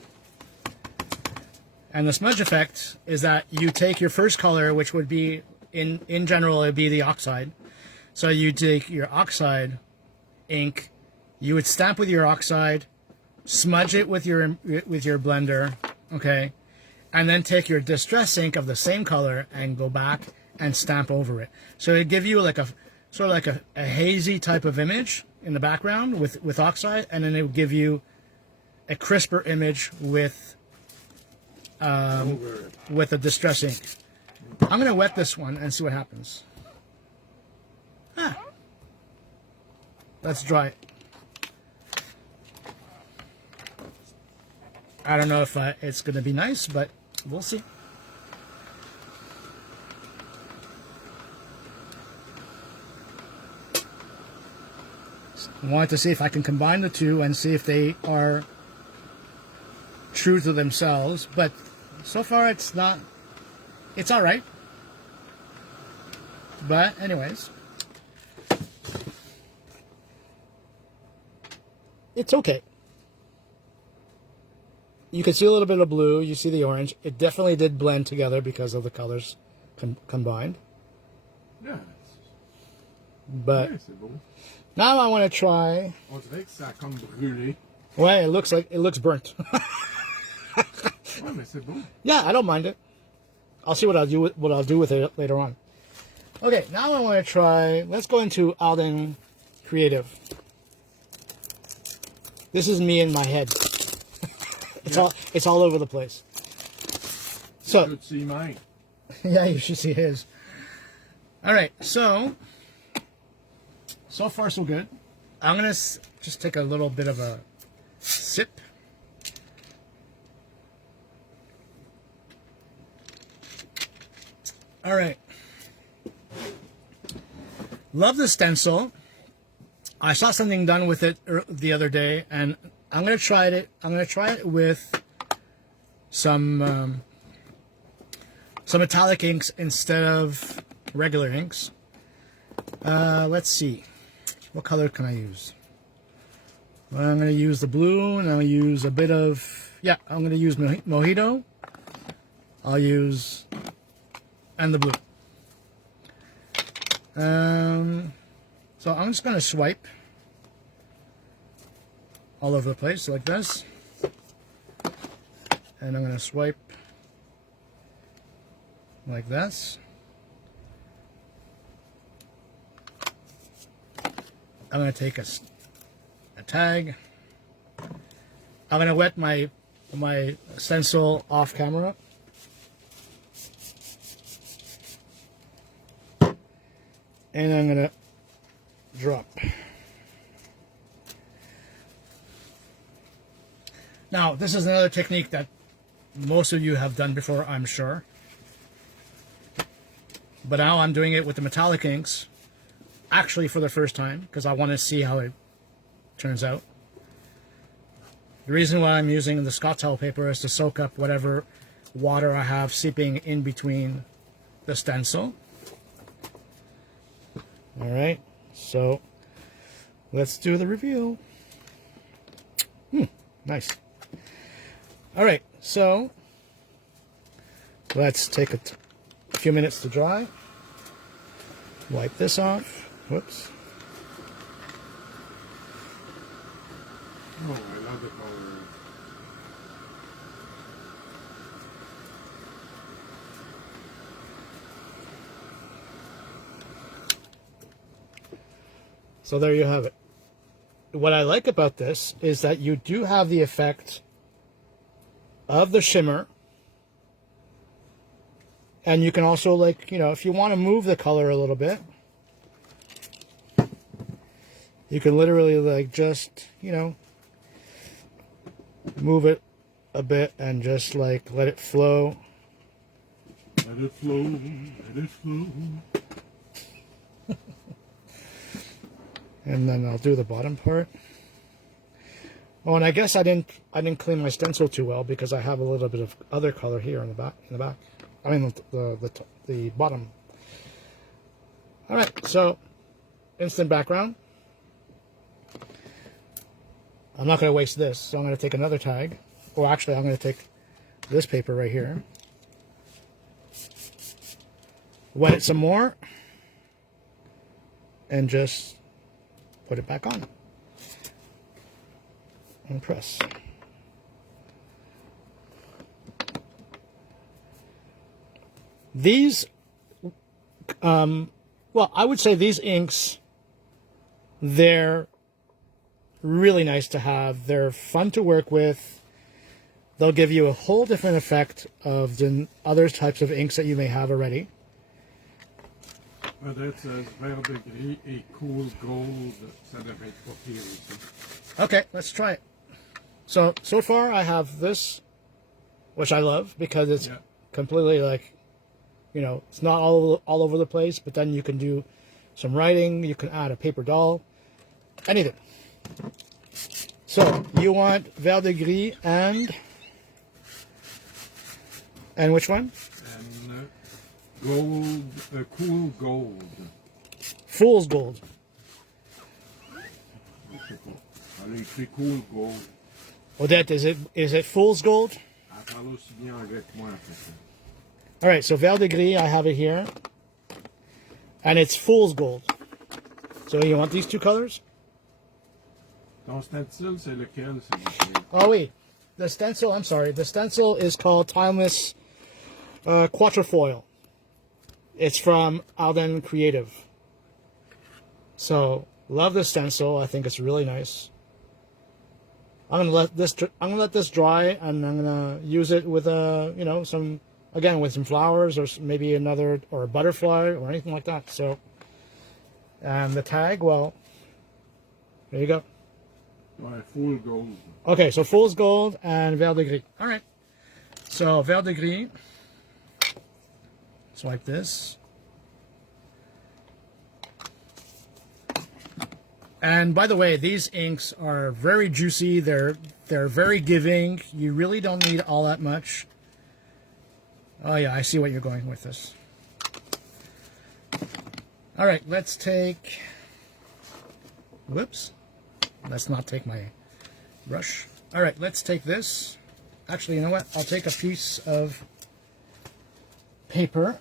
And the smudge effect is that you take your first color, which would be, in general, it would be the oxide. So you take your oxide ink, you would stamp with your oxide, smudge it with your blender, okay? And then take your distress ink of the same color and go back and stamp over it. So it'd give you like a sort of like a hazy type of image in the background with oxide, and then it would give you a crisper image with a distress ink. I'm going to wet this one and see what happens. Let's dry it. I don't know if it's going to be nice, but we'll see. I wanted to see if I can combine the two and see if they are true to themselves, but so far it's not. It's all right. But anyways, it's okay. You can see a little bit of blue. You see the orange. It definitely did blend together because of the colors combined. Yeah. But now I want to try. On dirait que ça a comme brûlé. Ouais, it looks burnt. Ouais, mais c'est beau. Yeah, I don't mind it. I'll see what I'll do with it later on. Okay, now I want to try. Let's go into Alden Creative. This is me in my head. It's all over the place. So you should see mine. Yeah, you should see his. All right, so far so good. I'm gonna just take a little bit of a sip. All right. Love the stencil. I saw something done with it the other day, and I'm gonna try it. I'm gonna try it with some metallic inks instead of regular inks. Let's see. What color can I use? Well, I'm gonna use the blue, and I'll use a bit of, yeah, I'm gonna use Mojito. I'll use, and the blue. So I'm just gonna swipe all over the place like this, and I'm gonna swipe like this. I'm gonna take a tag. I'm gonna wet my stencil off camera. And I'm gonna drop. Now, this is another technique that most of you have done before, I'm sure. But now I'm doing it with the metallic inks, actually for the first time, because I want to see how it turns out. The reason why I'm using the Scotch towel paper is to soak up whatever water I have seeping in between the stencil. All right, so let's do the review. Nice. All right, so let's take a few minutes to dry. Wipe this off. Whoops. Oh, I love it already. So there you have it. What I like about this is that you do have the effect of the shimmer. And you can also, like, you know, if you want to move the color a little bit, you can literally, like, just, you know, move it a bit and just, like, let it flow. Let it flow, let it flow. And then I'll do the bottom part. Oh, and I guess I didn't clean my stencil too well because I have a little bit of other color here in the back. I mean the bottom. All right, so instant background. I'm not going to waste this, so I'm going to take another tag. Or actually, I'm going to take this paper right here. Wet it some more, and just put it back on and press. These, well, I would say these inks, they're really nice to have. They're fun to work with. They'll give you a whole different effect of the other types of inks that you may have already. That says vert de gris et cool gold. Ça devrait être pas pire aussi. Okay, let's try it. So far I have this, which I love because it's completely like, you know, it's not all over the place, but then you can do some writing, you can add a paper doll, anything. So you want vert de gris and which one? And gold, cool gold. Fool's gold. Elle a écrit cool gold. Odette, is it fool's gold? Elle parle aussi bien anglais que moi, en fait. All right, so vert de gris, I have it here, and it's fool's gold. So you want these two colors? Ton stencil, c'est lequel, s'il vous plaît? Oh wait, the stencil. I'm sorry, the stencil is called Timeless Quatrefoil. It's from Alden Creative. So love the stencil. I think it's really nice. I'm gonna let this dry, and I'm gonna use it with you know, some, again, with some flowers or maybe another, or a butterfly or anything like that. So, and the tag, well, there you go. Ouais, full gold. Okay, so fool's gold and vert de gris. All right. So vert de gris. just like this. And by the way, these inks are very juicy. They're very giving. You really don't need all that much. Oh yeah, I see what you're going with this. All right, let's take, whoops. Let's not take my brush. All right, let's take this. Actually, you know what? I'll take a piece of paper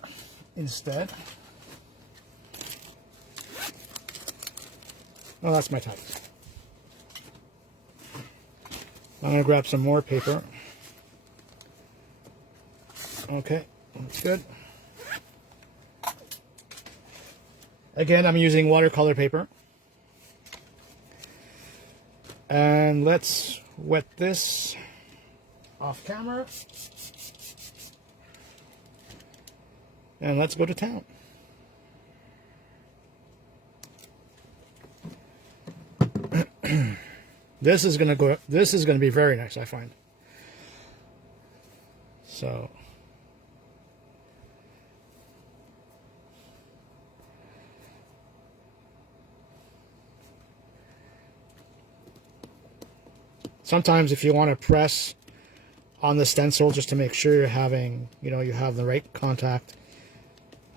instead. Oh, that's my type. I'm going to grab some more paper. Okay, that's good. Again, I'm using watercolor paper. And let's wet this off camera. And let's go to town. This is going to be very nice, I find. So sometimes if you want to press on the stencil just to make sure you're having, you know, you have the right contact.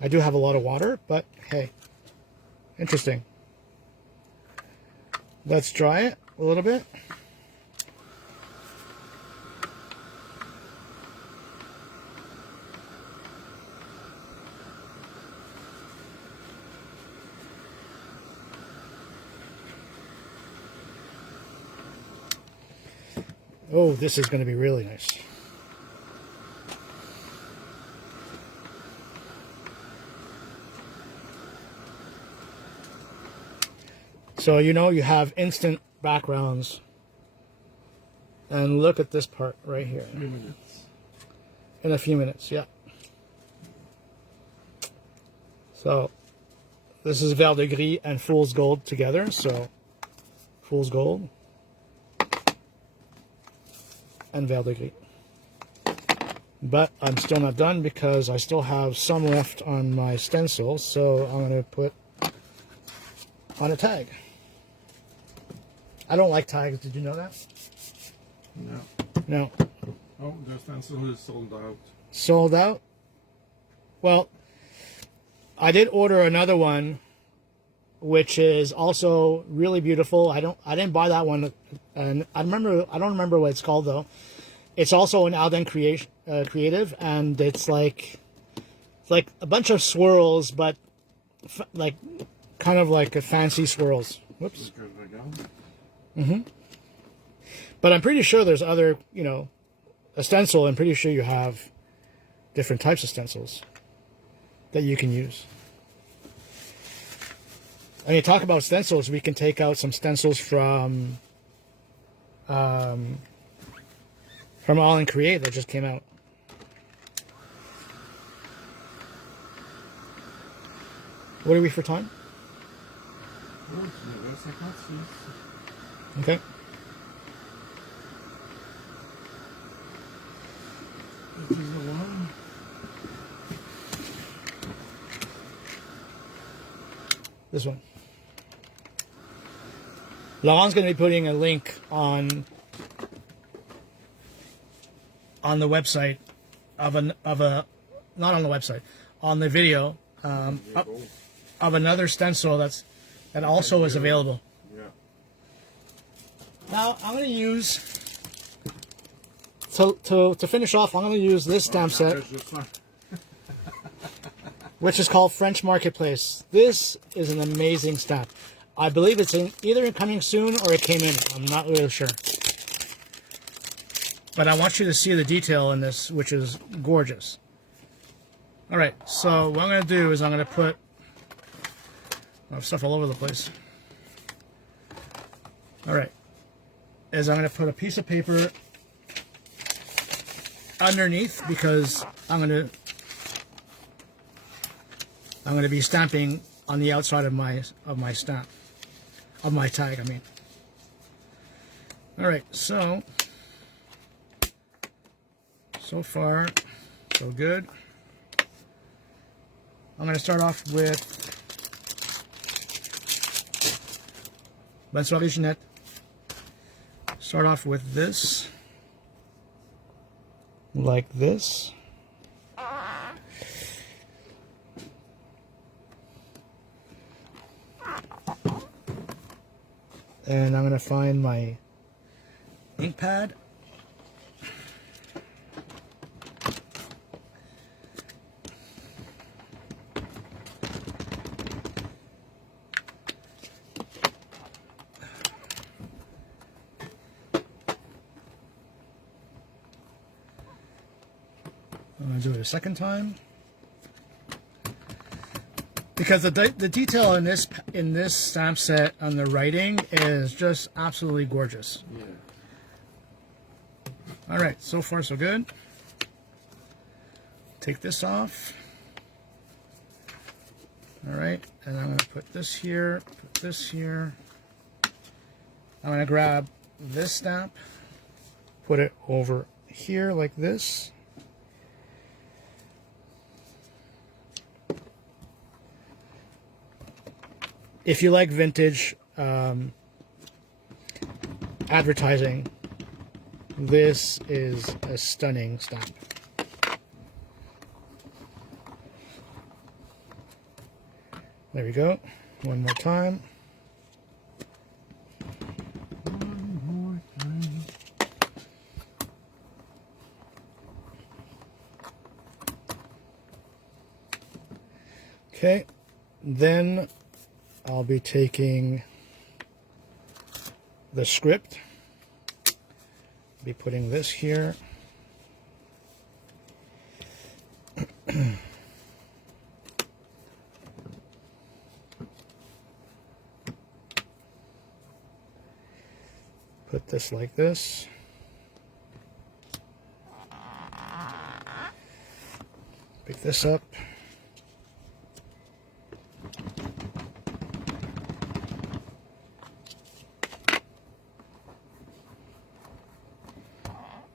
I do have a lot of water, but hey, interesting. Let's dry it a little bit. Oh, this is going to be really nice. So, you know, you have instant backgrounds. And look at this part right here. In a few minutes, yeah. So, this is Vert de Gris and Fool's Gold together. So, Fool's Gold and Vert de Gris. But I'm still not done because I still have some left on my stencil. So, I'm going to put on a tag. I don't like tags. Did you know that? No. No. Oh, the stencil is sold out. Sold out? Well, I did order another one, which is also really beautiful. I didn't buy that one, and I don't remember what it's called though. It's also an Alden creative, and it's like a bunch of swirls, but like kind of like a fancy swirls. Whoops. Mm-hmm. But I'm pretty sure there's other, you know, a stencil. I'm pretty sure you have different types of stencils that you can use. I mean, talk about stencils. We can take out some stencils from All and Create that just came out. What are we for time? Okay. This is the one. This one. Laurent's going to be putting a link on the website of a not on the website, on the video of another stencil that also is available. Yeah. Now I'm going to use to finish off. I'm going to use this stamp set, which is called French Marketplace. This is an amazing stamp. I believe it's either coming soon or it came in. I'm not really sure. But I want you to see the detail in this, which is gorgeous. All right, so what I'm going to do is I'm going to put stuff all over the place. All right, I'm going to put a piece of paper underneath because I'm going to be stamping on the outside of my stamp, of my tag, I mean. All right, so far, so good. I'm going to start off with Bonne soirée, Jeanette. Start off with this, like this. And I'm going to find my ink pad. I'm going to do it a second time. Because the detail in this stamp set on the writing is just absolutely gorgeous. Yeah. All right, so far so good. Take this off. All right, and I'm going to put this here, put this here. I'm going to grab this stamp, put it over here like this. If you like vintage advertising, this is a stunning stamp. There we go. One more time. One more time. Okay, then I'll be taking the script, be putting this here. Put this like this. Pick this up.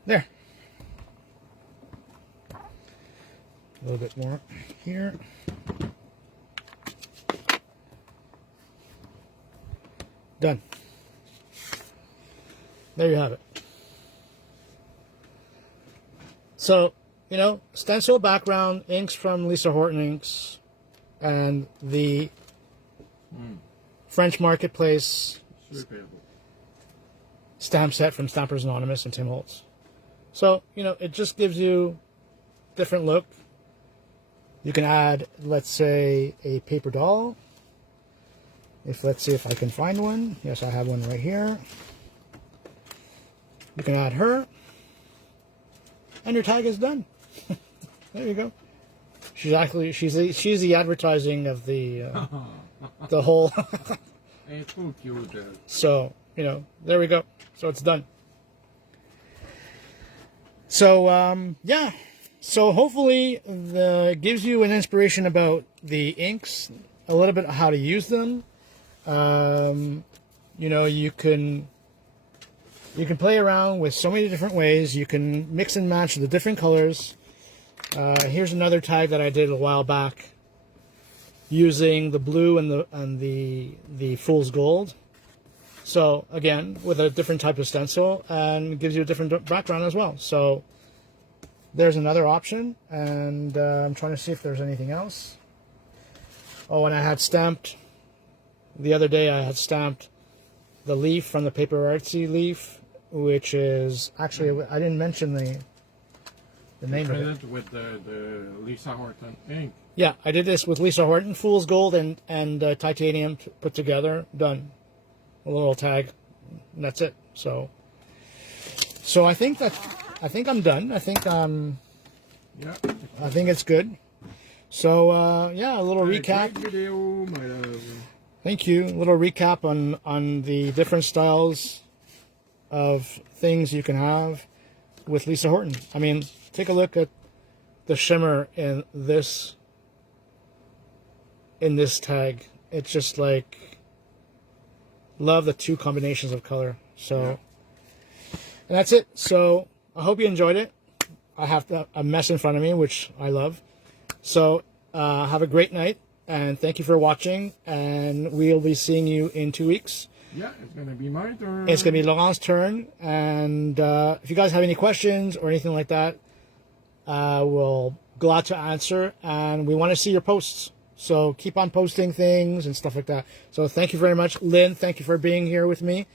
There. A little bit more here. Done. There you have it. So, you know, stencil background, inks from Lisa Horton inks, and the French Marketplace stamp set from Stampers Anonymous and Tim Holtz. So, you know, it just gives you different look. You can add, let's say, a paper doll. Let's see if I can find one. Yes, I have one right here. You can add her. And your tag is done. There you go. She's the advertising of the whole. So, you know, there we go. So it's done. So, yeah. So hopefully it gives you an inspiration about the inks, a little bit how to use them. You know, you can play around with so many different ways. You can mix and match the different colors. Here's another tag that I did a while back using the blue and the fool's gold. So again, with a different type of stencil, and it gives you a different background as well. So there's another option, and I'm trying to see if there's anything else. Oh, and I had stamped, the other day I had stamped the leaf from the Paper Artsy leaf, which is, actually, I didn't mention the name of it. With the Lisa Horton ink. Yeah, I did this with Lisa Horton, Fool's Gold and titanium put together, done. A little tag, and that's it. So I think I'm done. I think Yeah. I think it's good. So yeah, a little recap. Great video, my love. Thank you. A little recap on the different styles of things you can have with Lisa Horton. I mean, take a look at the shimmer in this tag. It's just like, love the two combinations of color. So, yeah. And that's it. So I hope you enjoyed it. I have a mess in front of me, which I love. So have a great night, and thank you for watching. And we'll be seeing you in 2 weeks. Yeah, it's going to be my turn. It's going to be Laurent's turn. And if you guys have any questions or anything like that, we'll glad to answer. And we want to see your posts. So keep on posting things and stuff like that. So thank you very much. Lynn, thank you for being here with me.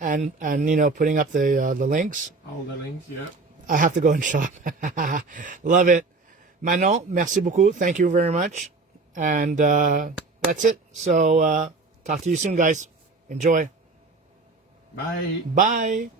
And you know, putting up the links. All the links, yeah. I have to go and shop. Love it. Manon, merci beaucoup. Thank you very much. And that's it. So talk to you soon, guys. Enjoy. Bye. Bye.